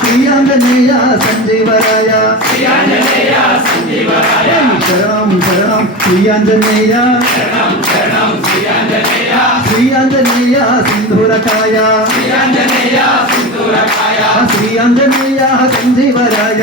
శ్రీయాంజనేయ సంజీవరాయ శరణం శరణం Sri Anjaneya Sri Anjaneya సింధూరకాయ Sri Anjaneya Sanjeevaraya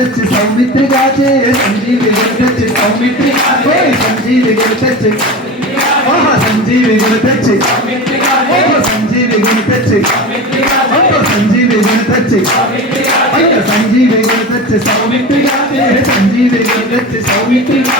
touch it, Sanjeev, Sanjeev, Sanjeev, Sanjeev,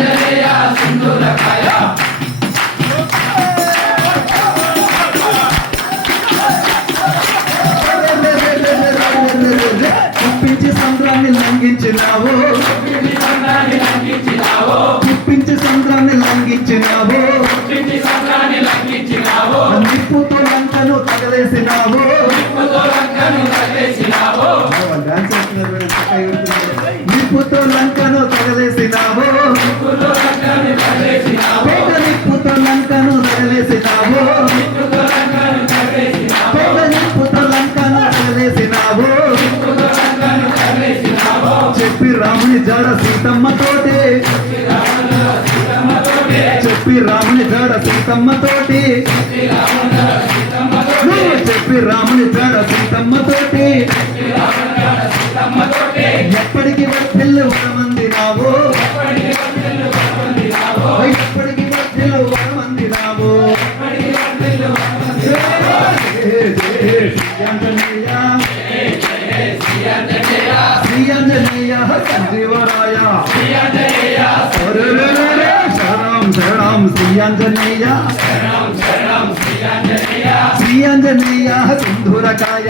లంఘించినావో? ఇప్పించి సంద్రాన్ని లంఘించినావో? నిప్పుతో లంకను తగలేసినావో? నిప్పుతో లంకను తగలేసినావో? రాముని జడ సీతమ్మతోటే. చెప్పి రాముని జడ సీతమ్మతోటి. చెప్పి రాముని జడ సీతమ్మతోటి. ఎప్పటికి వర్తిల్లు మంది రావో శివరాయ శరణం శరణం శ్రీయాంజనేయ శ్రీయాంజనేయ సింధూరకాయ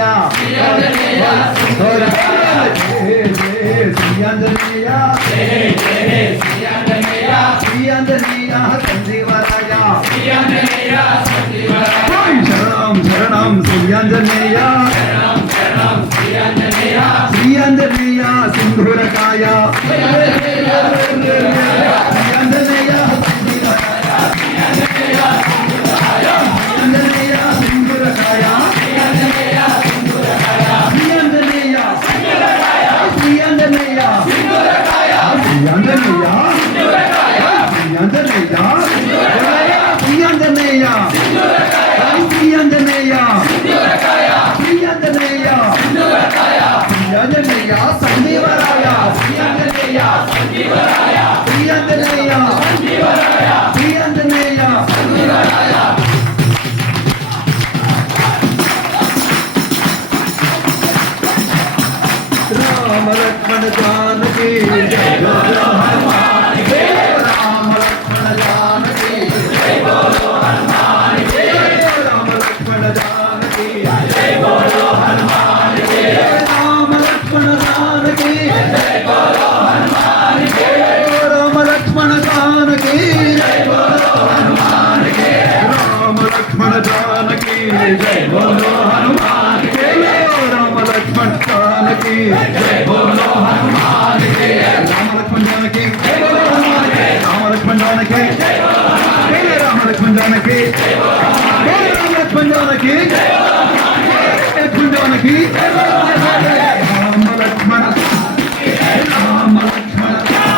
శ్రీయాంజనేయ శ్రీయాంజనేయ శ్రీయాంజనేయ సంజీవరాయ సంజీవరాయ సంజీవరాయ సంజీవరాయ हनुमान की राम लक्ष्मण जान राम लक्ष्मण राम लक्ष्मण जान राम लक्ष्मण जान राम लक्ष्मण जान लक्ष्मण जान के లక్ష్మణ రామ లక్ష్మణ రామ